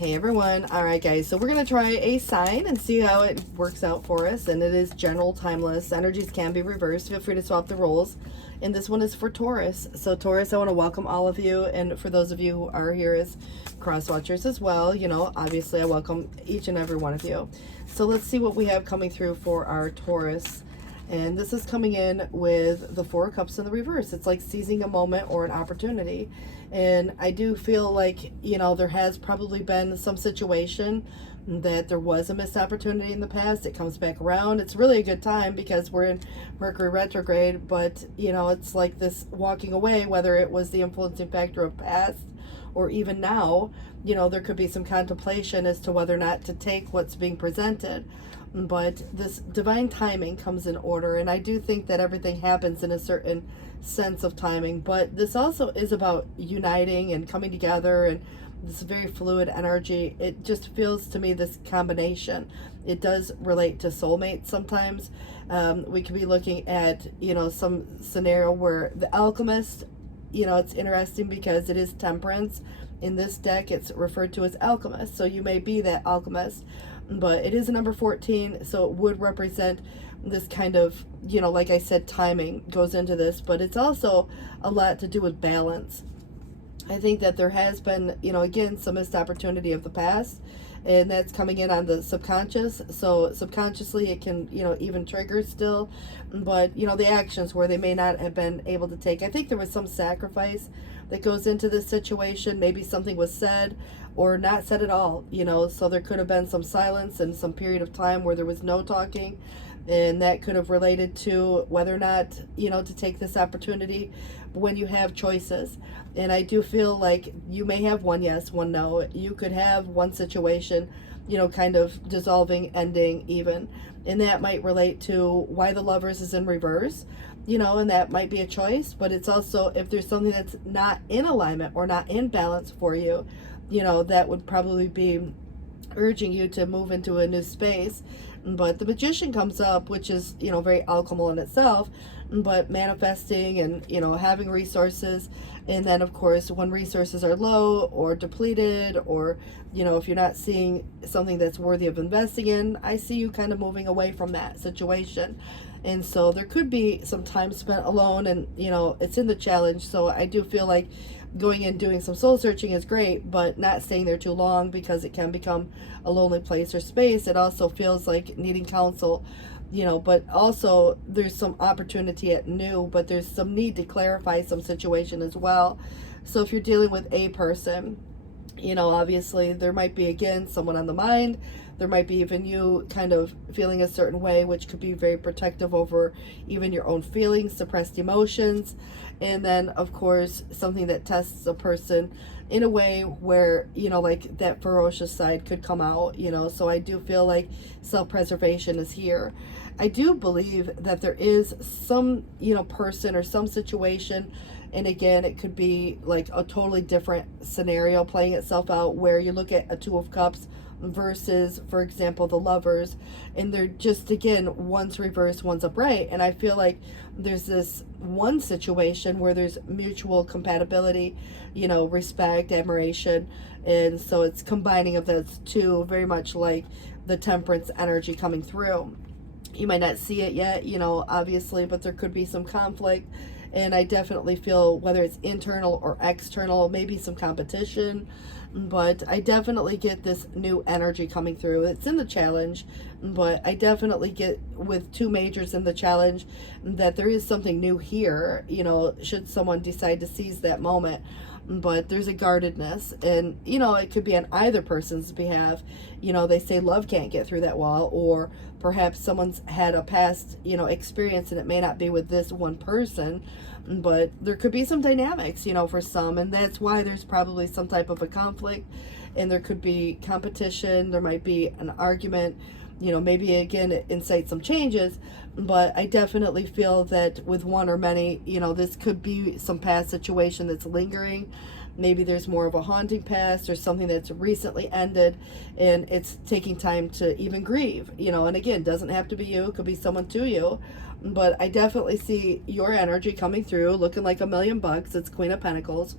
Hey everyone. All right, guys. So we're going to try a sign and see how it works out for us. And it is general, timeless. Energies can be reversed. Feel free to swap the roles. And this one is for Taurus. So Taurus, I want to welcome all of you. And for those of you who are here as cross watchers as well, you know, obviously I welcome each and every one of you. So let's see what we have coming through for our Taurus. And this is coming in with the Four of Cups in the reverse. It's like seizing a moment or an opportunity. And I do feel like, you know, there has probably been some situation that there was a missed opportunity in the past. It comes back around. It's really a good time because we're in Mercury retrograde, but, you know, it's like this walking away, whether it was the influencing factor of past or even now, you know, there could be some contemplation as to whether or not to take what's being presented. But this divine timing comes in order, and I do think that everything happens in a certain sense of timing, but this also is about uniting and coming together, and this very fluid energy. It just feels to me this combination. It does relate to soulmates sometimes. We could be looking at, you know, some scenario where the alchemist, you know, it's interesting because it is temperance. In this deck, it's referred to as alchemist. So you may be that alchemist, but it is a number 14. So it would represent this kind of, you know, like I said, timing goes into this, but it's also a lot to do with balance. I think that there has been, you know, again, some missed opportunity of the past, and that's coming in on the subconscious. So subconsciously it can, you know, even trigger still, but, you know, the actions where they may not have been able to take. I think there was some sacrifice that goes into this situation. Maybe something was said or not said at all, you know, so there could have been some silence and some period of time where there was no talking, and that could have related to whether or not, you know, to take this opportunity when you have choices. And I do feel like you may have one yes, one no. You could have one situation, you know, kind of dissolving, ending even, and that might relate to why the Lovers is in reverse, you know, and that might be a choice. But it's also, if there's something that's not in alignment or not in balance for you, you know, that would probably be urging you to move into a new space. But the Magician comes up, which is, you know, very alchemical in itself, but manifesting and, you know, having resources. And then of course when resources are low or depleted, or, you know, if you're not seeing something that's worthy of investing in, I see you kind of moving away from that situation. And so there could be some time spent alone, and, you know, it's in the challenge. So I do feel like going and doing some soul searching is great, but not staying there too long because it can become a lonely place or space. It also feels like needing counsel, you know, but also there's some opportunity at new, but there's some need to clarify some situation as well. So if you're dealing with a person, you know, obviously there might be, again, someone on the mind. There might be even you kind of feeling a certain way, which could be very protective over even your own feelings, suppressed emotions. And then, of course, something that tests a person in a way where, you know, like that ferocious side could come out, you know. So I do feel like self-preservation is here. I do believe that there is some, you know, person or some situation, and again, it could be like a totally different scenario playing itself out, where you look at a Two of Cups versus, for example, the Lovers, and they're just, again, one's reversed, one's upright. And I feel like there's this one situation where there's mutual compatibility, you know, respect, admiration, and so it's combining of those two, very much like the Temperance energy coming through. You might not see it yet, you know, obviously, but there could be some conflict. And I definitely feel, whether it's internal or external, maybe some competition, but I definitely get this new energy coming through. It's in the challenge, but I definitely get, with two majors in the challenge, that there is something new here, you know, should someone decide to seize that moment. But there's a guardedness, and, you know, it could be on either person's behalf. You know, they say love can't get through that wall, or perhaps someone's had a past, you know, experience, and it may not be with this one person, but there could be some dynamics, you know, for some, and that's why there's probably some type of a conflict, and there could be competition. There might be an argument, you know, maybe again it incites some changes. But I definitely feel that with one or many, you know, this could be some past situation that's lingering. Maybe there's more of a haunting past, or something that's recently ended, and it's taking time to even grieve, you know. And again, doesn't have to be you, it could be someone to you, but I definitely see your energy coming through looking like $1,000,000. It's Queen of Pentacles.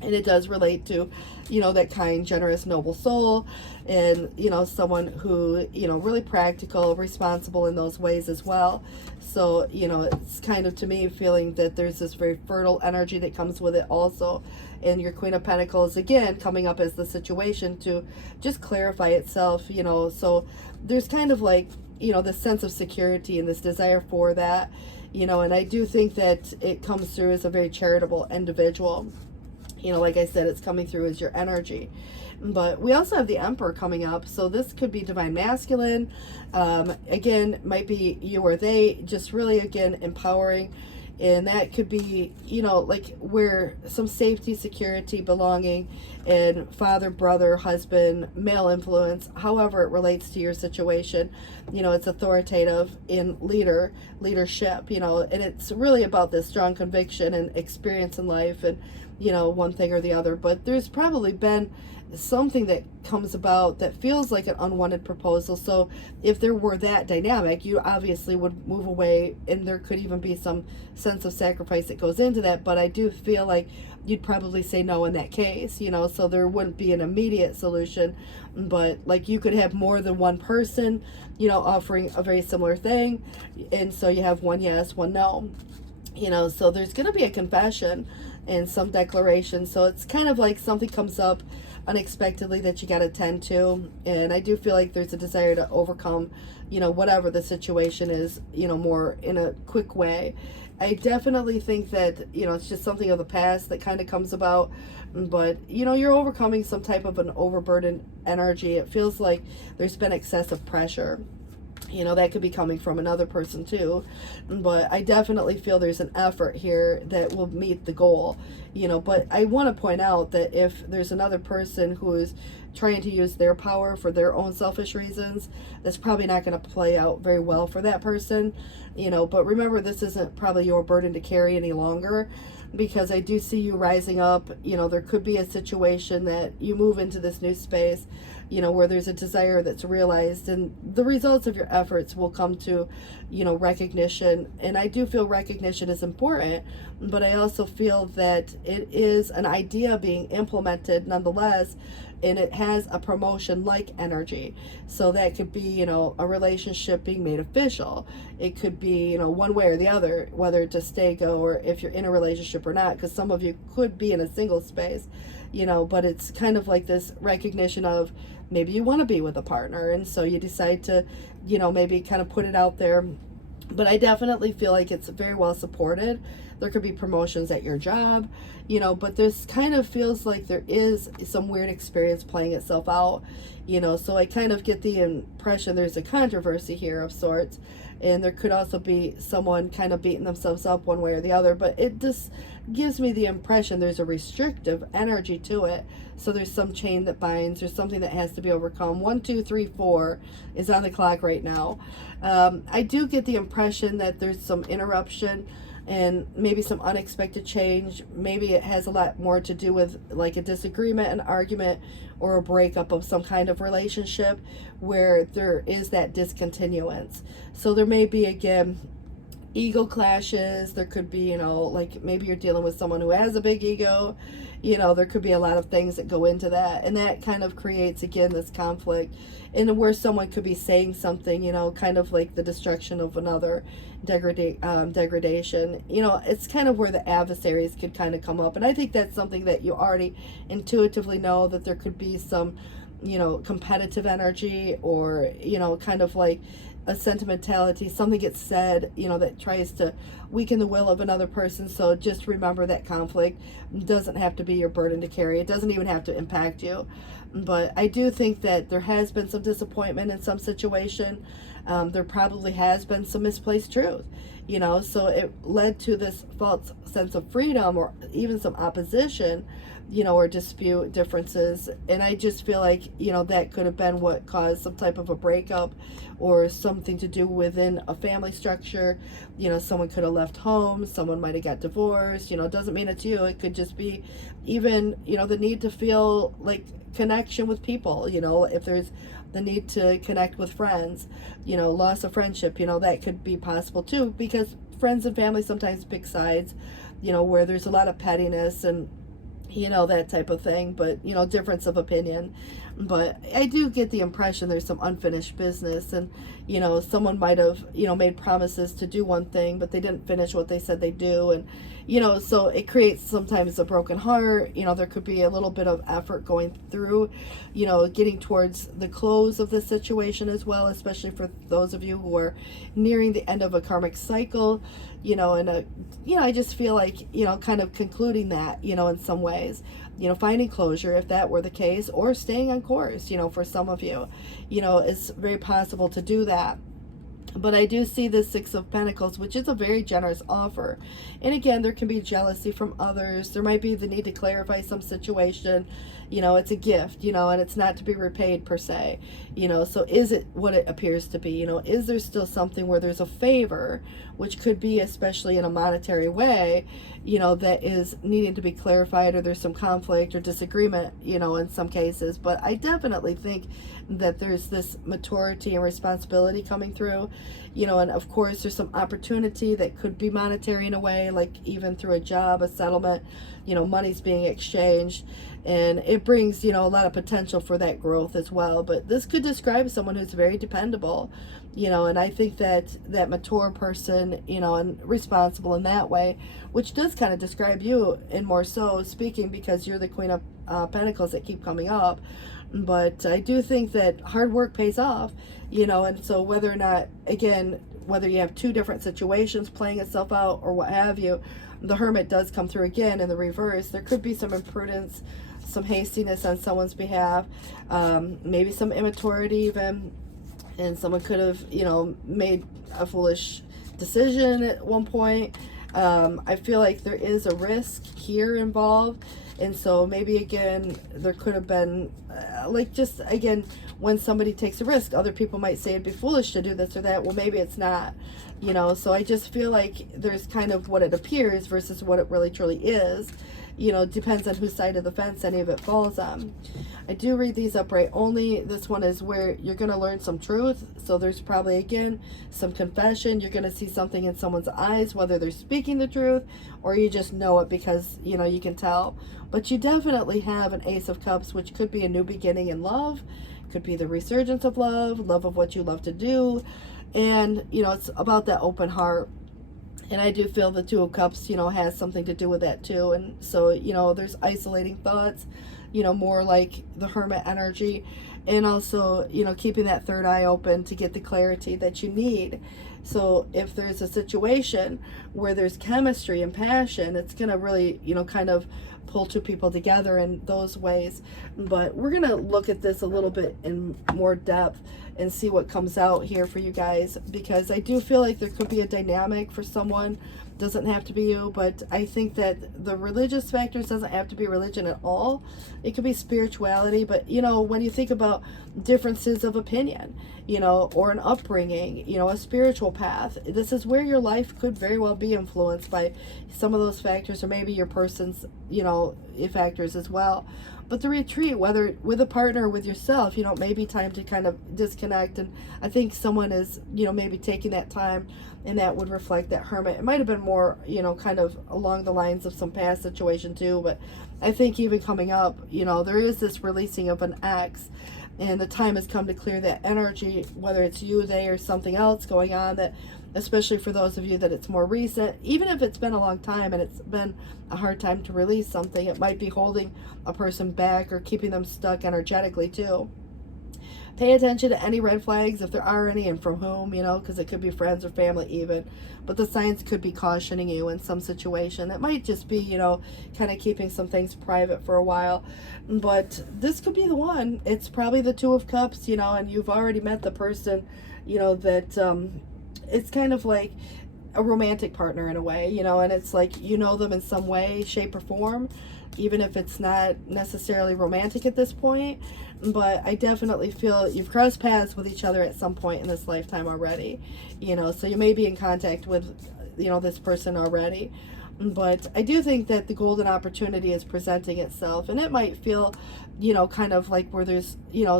And it does relate to, that kind, generous, noble soul, and, someone who, really practical, responsible in those ways as well. So, it's kind of, to me, feeling that there's this very fertile energy that comes with it also. And your Queen of Pentacles, again, coming up as the situation to just clarify itself, so there's kind of like, this sense of security and this desire for that, and I do think that it comes through as a very charitable individual. Like I said, it's coming through as your energy. But we also have the Emperor coming up, so this could be divine masculine. Again, might be you or they, just really, again, empowering. And that could be, like where some safety, security, belonging, and father, brother, husband, male influence, however it relates to your situation. It's authoritative in leadership, and it's really about this strong conviction and experience in life, and, one thing or the other. But there's probably been something that comes about that feels like an unwanted proposal. So if there were that dynamic, you obviously would move away, and there could even be some sense of sacrifice that goes into that. But I do feel like you'd probably say no in that case, so there wouldn't be an immediate solution. But like you could have more than one person, offering a very similar thing, and so you have one yes, one no, so there's going to be a confession and some declaration. So it's kind of like something comes up unexpectedly that you got to tend to. And I do feel like there's a desire to overcome, whatever the situation is, more in a quick way. I definitely think that, it's just something of the past that kind of comes about. But, you're overcoming some type of an overburdened energy. It feels like there's been excessive pressure. That could be coming from another person too. But I definitely feel there's an effort here that will meet the goal, but I want to point out that if there's another person who is trying to use their power for their own selfish reasons, that's probably not going to play out very well for that person, but remember, this isn't probably your burden to carry any longer, because I do see you rising up. There could be a situation that you move into this new space, where there's a desire that's realized, and the results of your efforts will come to, recognition. And I do feel recognition is important, but I also feel that it is an idea being implemented nonetheless, and it has a promotion like energy. So that could be, a relationship being made official. It could be, one way or the other, whether to stay, go, or if you're in a relationship or not, because some of you could be in a single space, but it's kind of like this recognition of maybe you want to be with a partner, and so you decide to, maybe kind of put it out there. But I definitely feel like it's very well supported. There could be promotions at your job, but this kind of feels like there is some weird experience playing itself out, so I kind of get the impression there's a controversy here of sorts, and there could also be someone kind of beating themselves up one way or the other, but it just gives me the impression there's a restrictive energy to it. So there's some chain that binds, there's something that has to be overcome. 1, 2, 3, 4 is on the clock right now. I do get the impression that there's some interruption and maybe some unexpected change. Maybe it has a lot more to do with like a disagreement, an argument, or a breakup of some kind of relationship where there is that discontinuance. So there may be, again, ego clashes. There could be, like maybe you're dealing with someone who has a big ego. There could be a lot of things that go into that, and that kind of creates, again, this conflict, and where someone could be saying something, kind of like the destruction of another, degradation. It's kind of where the adversaries could kind of come up, and I think that's something that you already intuitively know, that there could be some, competitive energy, or, kind of like a sentimentality, something gets said, that tries to weaken the will of another person. So just remember that conflict doesn't have to be your burden to carry. It doesn't even have to impact you. But I do think that there has been some disappointment in some situation. There probably has been some misplaced truth, so it led to this false sense of freedom, or even some opposition, or dispute differences. And I just feel like, that could have been what caused some type of a breakup, or something to do within a family structure. Someone could have left home, someone might have got divorced. It doesn't mean it's you. It could just be even, the need to feel like connection with people, if there's the need to connect with friends, loss of friendship, that could be possible too, because friends and family sometimes pick sides, where there's a lot of pettiness and that type of thing, but difference of opinion. But I do get the impression there's some unfinished business, and someone might have made promises to do one thing, but they didn't finish what they said they do, and so it creates sometimes a broken heart. There could be a little bit of effort going through getting towards the close of the situation as well, especially for those of you who are nearing the end of a karmic cycle. And I just feel like kind of concluding that in some ways, finding closure if that were the case, or staying on course. For some of you, it's very possible to do that. But I do see the Six of Pentacles, which is a very generous offer. And again, there can be jealousy from others. There might be the need to clarify some situation. It's a gift, and it's not to be repaid per se. So is it what it appears to be? Is there still something where there's a favor, which could be, especially in a monetary way, that is needing to be clarified, or there's some conflict or disagreement, in some cases. But I definitely think that there's this maturity and responsibility coming through, and of course there's some opportunity that could be monetary in a way, like even through a job, a settlement, money's being exchanged, and it brings, a lot of potential for that growth as well. But this could describe someone who's very dependable, and I think that that mature person, and responsible in that way, which does kind of describe you, and more so speaking because you're the Queen of Pentacles that keep coming up. But I do think that hard work pays off, and so whether or not, again, whether you have two different situations playing itself out or what have you, the Hermit does come through again in the reverse. There could be some imprudence, some hastiness on someone's behalf, maybe some immaturity even, and someone could have, made a foolish decision at one point. I feel like there is a risk here involved. And so maybe, again, there could have been, just, again, when somebody takes a risk, other people might say it'd be foolish to do this or that. Well, maybe it's not, So I just feel like there's kind of what it appears versus what it really truly is. Depends on whose side of the fence any of it falls on. I do read these upright only. This one is where you're going to learn some truth. So there's probably, again, some confession. You're going to see something in someone's eyes, whether they're speaking the truth or you just know it because, you can tell. But you definitely have an Ace of Cups, which could be a new beginning in love. Could be the resurgence of love of what you love to do. And, it's about that open heart. And I do feel the Two of Cups, has something to do with that too. And so, there's isolating thoughts, more like the Hermit energy. And also, keeping that third eye open to get the clarity that you need. So if there's a situation where there's chemistry and passion, it's going to really, kind of pull two people together in those ways. But we're going to look at this a little bit in more depth and see what comes out here for you guys, because I do feel like there could be a dynamic for someone. Doesn't have to be you, but I think that the religious factors doesn't have to be religion at all. It could be spirituality, but when you think about differences of opinion, or an upbringing, a spiritual path, this is where your life could very well be influenced by some of those factors, or maybe your person's, factors as well. But the retreat, whether with a partner or with yourself, maybe time to kind of disconnect. And I think someone is, maybe taking that time, and that would reflect that Hermit. It might have been more, kind of along the lines of some past situation too. But I think even coming up, there is this releasing of an ex, and the time has come to clear that energy, whether it's you, they, or something else going on, that especially for those of you that it's more recent, even if it's been a long time and it's been a hard time to release something, it might be holding a person back or keeping them stuck energetically too. Pay attention to any red flags, if there are any, and from whom, because it could be friends or family even. But the signs could be cautioning you in some situation. It might just be, kind of keeping some things private for a while. But this could be the one. It's probably the Two of Cups, and you've already met the person, that it's kind of like a romantic partner in a way, and it's like them in some way, shape, or form, even if it's not necessarily romantic at this point. But I definitely feel you've crossed paths with each other at some point in this lifetime already, so you may be in contact with, this person already. But I do think that the golden opportunity is presenting itself, and it might feel, kind of like where there's,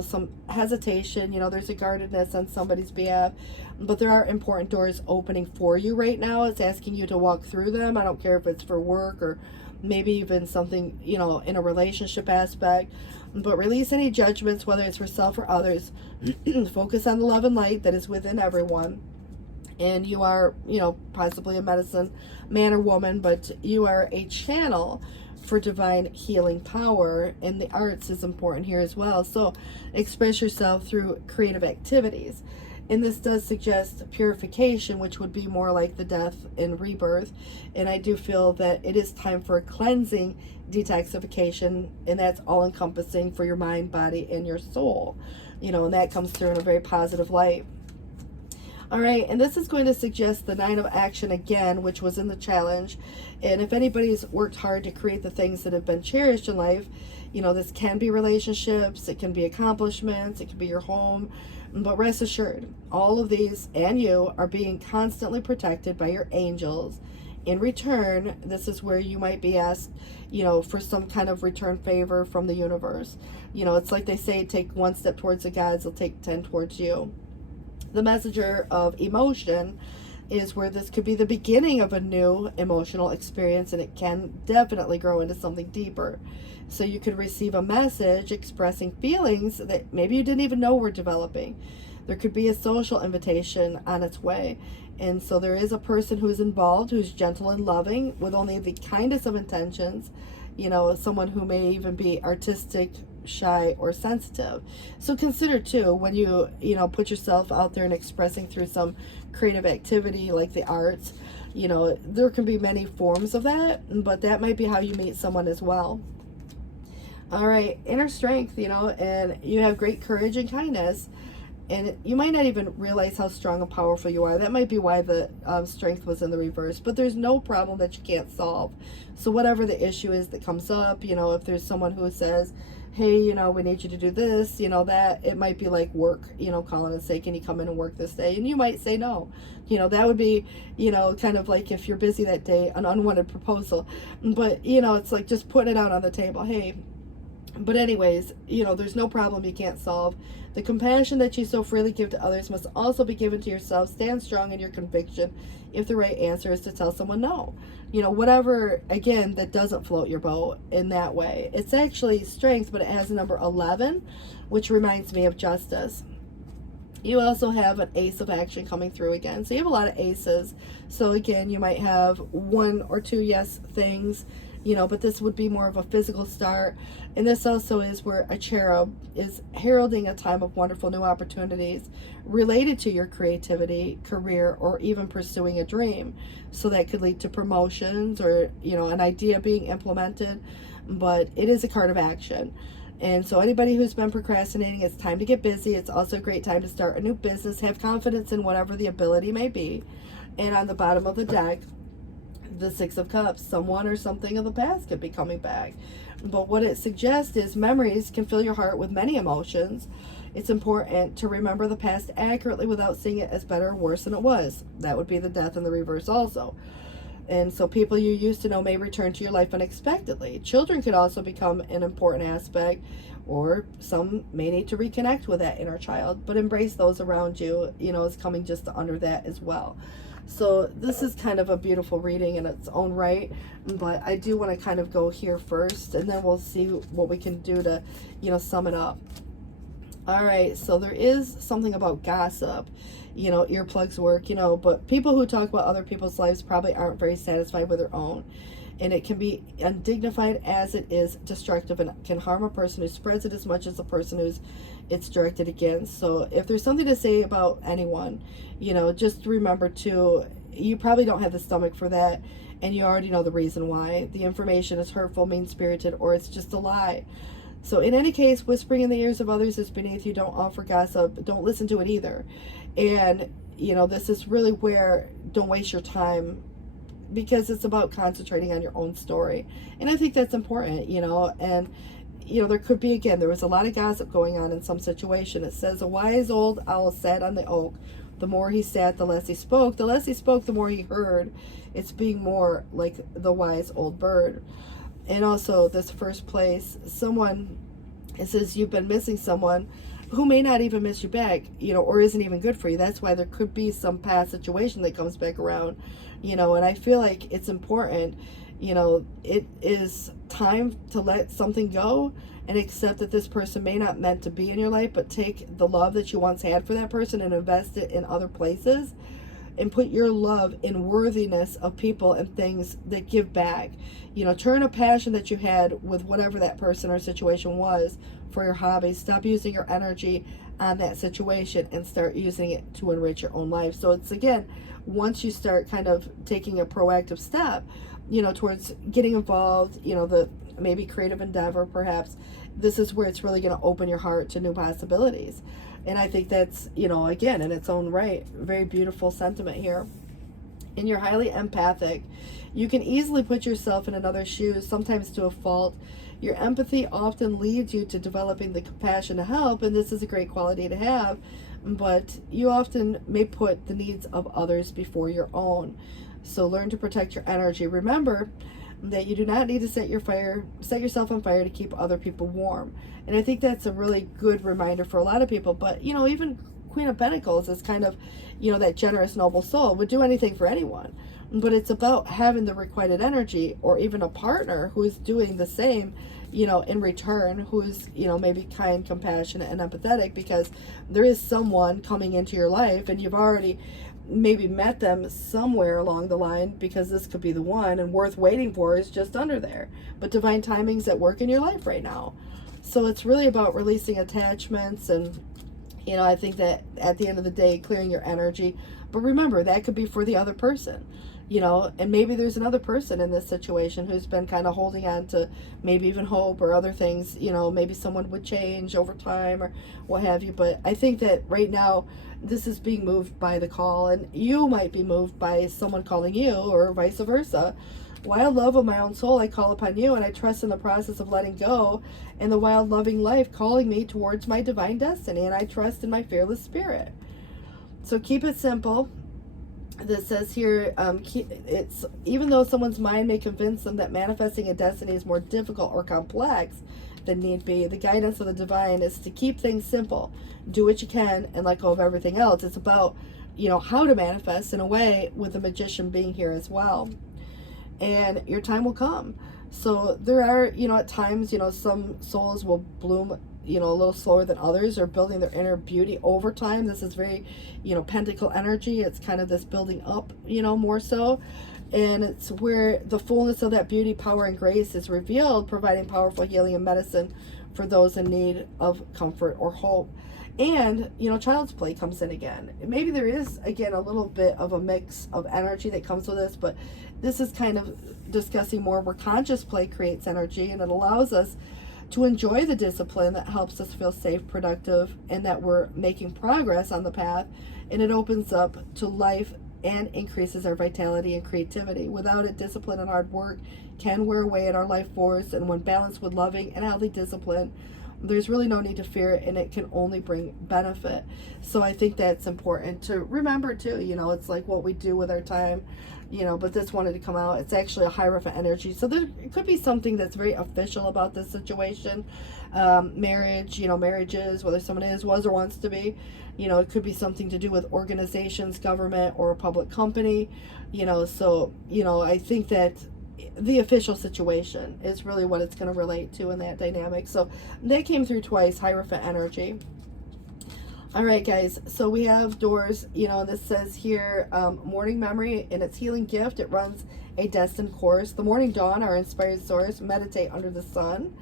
some hesitation, there's a guardedness on somebody's behalf, but there are important doors opening for you right now. It's asking you to walk through them. I don't care if it's for work or, maybe even something, in a relationship aspect. But release any judgments, whether it's for self or others. Focus on the love and light that is within everyone. And you are, possibly a medicine man or woman, but you are a channel for divine healing power, and the arts is important here as well. So express yourself through creative activities. And this does suggest purification, which would be more like the death and rebirth. And I do feel that it is time for a cleansing, detoxification, and that's all encompassing for your mind, body, and your soul. And that comes through in a very positive light. All right, and this is going to suggest the 9 of action again, which was in the challenge. And if anybody's worked hard to create the things that have been cherished in life, this can be relationships, it can be accomplishments, it can be your home. But rest assured, all of these and you are being constantly protected by your angels. In return, this is where you might be asked, for some kind of return favor from the universe. It's like they say, take one step towards the gods, they'll take 10 towards you. The messenger of emotion is where this could be the beginning of a new emotional experience, and it can definitely grow into something deeper. So you could receive a message expressing feelings that maybe you didn't even know were developing. There could be a social invitation on its way. And so there is a person who's involved, who's gentle and loving with only the kindest of intentions. Someone who may even be artistic, shy, or sensitive. So consider too, when you put yourself out there and expressing through some creative activity like the arts, there can be many forms of that, but that might be how you meet someone as well. All right, inner strength, and you have great courage and kindness, and you might not even realize how strong and powerful you are. That might be why the strength was in the reverse, but there's no problem that you can't solve. So whatever the issue is that comes up, if there's someone who says, hey, we need you to do this, that it might be like work, calling and say, can you come in and work this day? And you might say no. That would be, kind of like if you're busy that day, an unwanted proposal. But, it's like just putting it out on the table. Hey, but anyways, there's no problem you can't solve. The compassion that you so freely give to others must also be given to yourself. Stand strong in your conviction if the right answer is to tell someone no. Whatever, again, that doesn't float your boat in that way. It's actually strength, but it has a number 11, which reminds me of justice. You also have an ace of action coming through again. So you have a lot of aces. So again, you might have 1 or 2 yes things, but this would be more of a physical start. And this also is where a cherub is heralding a time of wonderful new opportunities related to your creativity, career, or even pursuing a dream. So that could lead to promotions or, an idea being implemented, but it is a card of action. And so anybody who's been procrastinating, it's time to get busy. It's also a great time to start a new business. Have confidence in whatever the ability may be. And on the bottom of the deck, the 6 of Cups, someone or something of the past could be coming back. But what it suggests is memories can fill your heart with many emotions. It's important to remember the past accurately without seeing it as better or worse than it was. That would be the death in the reverse also. And so people you used to know may return to your life unexpectedly. Children could also become an important aspect, or some may need to reconnect with that inner child, but embrace those around you, is coming just under that as well. So this is kind of a beautiful reading in its own right, but I do want to kind of go here first, and then we'll see what we can do to, sum it up. All right, so there is something about gossip, earplugs work, but people who talk about other people's lives probably aren't very satisfied with their own. And it can be undignified as it is destructive, and can harm a person who spreads it as much as the person who's it's directed against. So if there's something to say about anyone, just remember to, you probably don't have the stomach for that, and you already know the reason why. The information is hurtful, mean-spirited, or it's just a lie. So in any case, whispering in the ears of others is beneath you. Don't offer gossip. Don't listen to it either. And, this is really where don't waste your time, because it's about concentrating on your own story. And I think that's important, and, there could be, again, there was a lot of gossip going on in some situation. It says, a wise old owl sat on the oak. The more he sat, the less he spoke. The less he spoke, the more he heard. It's being more like the wise old bird. And also this first place, it says you've been missing someone who may not even miss you back, or isn't even good for you. That's why there could be some past situation that comes back around, and I feel like it's important, You know, it is time to let something go and accept that this person may not meant to be in your life, but take the love that you once had for that person and invest it in other places, and put your love in worthiness of people and things that give back. You know, turn a passion that you had with whatever that person or situation was for your hobby. Stop using your energy on that situation and start using it to enrich your own life. So it's, again, once you start kind of taking a proactive step, you know, towards getting involved, you know, the maybe creative endeavor perhaps, this is where it's really going to open your heart to new possibilities. And I think that's, you know, again, in its own right, very beautiful sentiment here. And you're highly empathic. You can easily put yourself in another's shoes, sometimes to a fault. Your empathy often leads you to developing the compassion to help, and this is a great quality to have, but you often may put the needs of others before your own. So learn to protect your energy. Remember that you do not need to set yourself on fire to keep other people warm. And I think that's a really good reminder for a lot of people. But, you know, even Queen of Pentacles is kind of, you know, that generous, noble soul, would do anything for anyone. But it's about having the requited energy, or even a partner who is doing the same, you know, in return, who's, you know, maybe kind, compassionate, and empathetic, because there is someone coming into your life and you've already maybe met them somewhere along the line, because this could be the one, and worth waiting for is just under there. But divine timing's at work in your life right now. So it's really about releasing attachments, and, you know, I think that at the end of the day, clearing your energy. But remember, that could be for the other person, you know, and maybe there's another person in this situation who's been kind of holding on to maybe even hope or other things, you know, maybe someone would change over time or what have you. But I think that right now, this is being moved by the call, and you might be moved by someone calling you, or vice versa. Wild love of my own soul, I call upon you, and I trust in the process of letting go, and the wild loving life calling me towards my divine destiny, and I trust in my fearless spirit. So keep it simple. This says here, it's even though someone's mind may convince them that manifesting a destiny is more difficult or complex than need be, the guidance of the divine is to keep things simple. Do what you can and let go of everything else. It's about, you know, how to manifest in a way, with the magician being here as well. And your time will come. So there are, you know, at times, you know, some souls will bloom, you know, a little slower than others, or building their inner beauty over time. This is very, you know, pentacle energy. It's kind of this building up, you know, more so. And it's where the fullness of that beauty, power, and grace is revealed, providing powerful healing and medicine for those in need of comfort or hope. And, you know, child's play comes in again. Maybe there is, again, a little bit of a mix of energy that comes with this, but this is kind of discussing more where conscious play creates energy, and it allows us to enjoy the discipline that helps us feel safe, productive, and that we're making progress on the path. And it opens up to life and increases our vitality and creativity. Without it, discipline and hard work can wear away at our life force, and when balanced with loving and healthy discipline, there's really no need to fear it, and it can only bring benefit. So I think that's important to remember too. You know, it's like what we do with our time, you know, but this wanted to come out. It's actually a Hierophant energy. So there could be something that's very official about this situation. Marriage, you know, marriages, whether someone is, was, or wants to be, you know, it could be something to do with organizations, government, or a public company, you know. So, you know, I think that the official situation is really what it's going to relate to in that dynamic. So that came through twice, Hierophant energy. All right, guys, so we have doors, you know, and this says here, morning memory and its healing gift. It runs a destined course. The morning dawn, our inspired source. Meditate under the sun.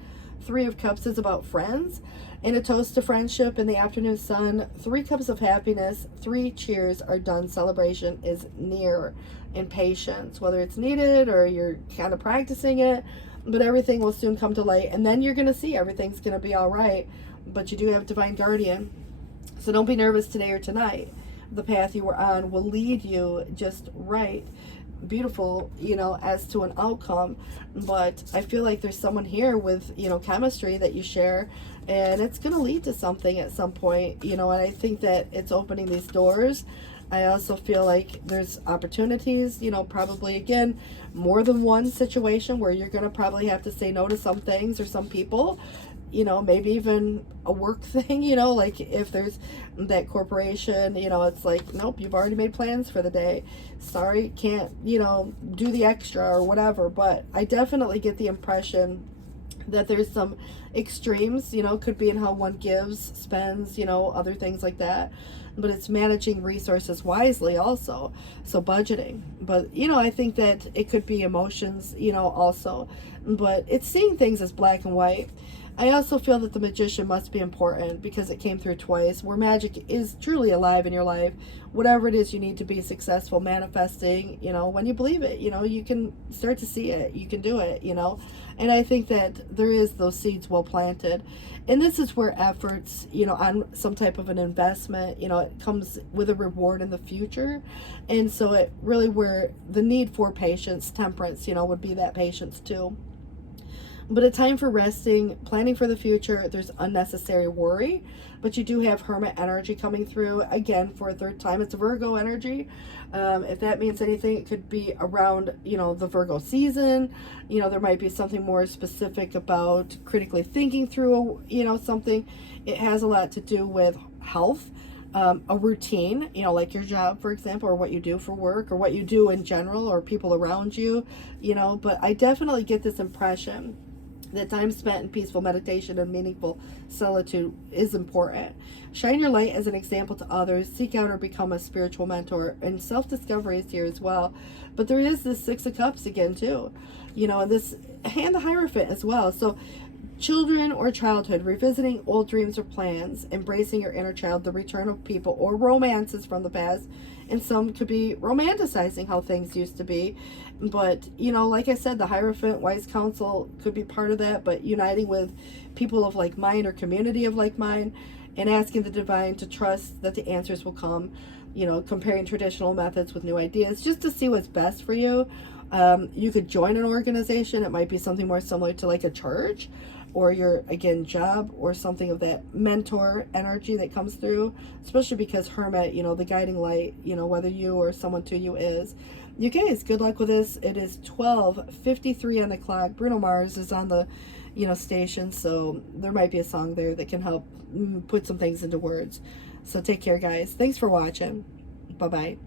3 of Cups is about friends, and a toast to friendship. In the afternoon sun, 3 cups of happiness. 3 cheers are done. Celebration is near. And patience, whether it's needed or you're kind of practicing it, but everything will soon come to light, and then you're going to see everything's going to be all right. But you do have divine guardian, so don't be nervous today or tonight. The path you were on will lead you just right. Beautiful, you know, as to an outcome. But I feel like there's someone here with, you know, chemistry that you share, and it's going to lead to something at some point, you know. And I think that it's opening these doors. I also feel like there's opportunities, you know, probably, again, more than one situation where you're going to probably have to say no to some things or some people. you know, maybe even a work thing, you know, like if there's that corporation, you know, it's like, nope, you've already made plans for the day. Sorry, can't, you know, do the extra or whatever. But I definitely get the impression that there's some extremes, you know, could be in how one gives, spends, you know, other things like that. But it's managing resources wisely also. So budgeting. But, you know, I think that it could be emotions, you know, also. But it's seeing things as black and white. I also feel that the magician must be important because it came through twice, where magic is truly alive in your life. Whatever it is you need to be successful manifesting, you know, when you believe it, you know, you can start to see it, you can do it, you know. And I think that there is those seeds well planted. And this is where efforts, you know, on some type of an investment, you know, it comes with a reward in the future. And so it really where the need for patience, temperance, you know, would be that patience too. But a time for resting, planning for the future. There's unnecessary worry, but you do have hermit energy coming through again for a third time. It's Virgo energy. If that means anything, it could be around, you know, the Virgo season. You know, there might be something more specific about critically thinking through, you know, something. It has a lot to do with health. A routine, you know, like your job, for example, or what you do for work, or what you do in general, or people around you, you know. But I definitely get this impression that time spent in peaceful meditation and meaningful solitude is important. Shine your light as an example to others. Seek out or become a spiritual mentor. And self-discovery is here as well. But there is this Six of Cups again, too. You know, and this hand the Hierophant as well. So children or childhood, revisiting old dreams or plans, embracing your inner child, the return of people or romances from the past. And some could be romanticizing how things used to be. But, you know, like I said, the Hierophant, wise counsel could be part of that, but uniting with people of like mind or community of like mind and asking the divine to trust that the answers will come, you know, comparing traditional methods with new ideas just to see what's best for you. You could join an organization. It might be something more similar to like a church or your, again, job or something of that mentor energy that comes through, especially because Hermit, you know, the guiding light, you know, whether you or someone to you is. You guys, good luck with this. It is 12:53 on the clock. Bruno Mars is on the, you know, station, so there might be a song there that can help put some things into words. So take care, guys. Thanks for watching. Bye-bye.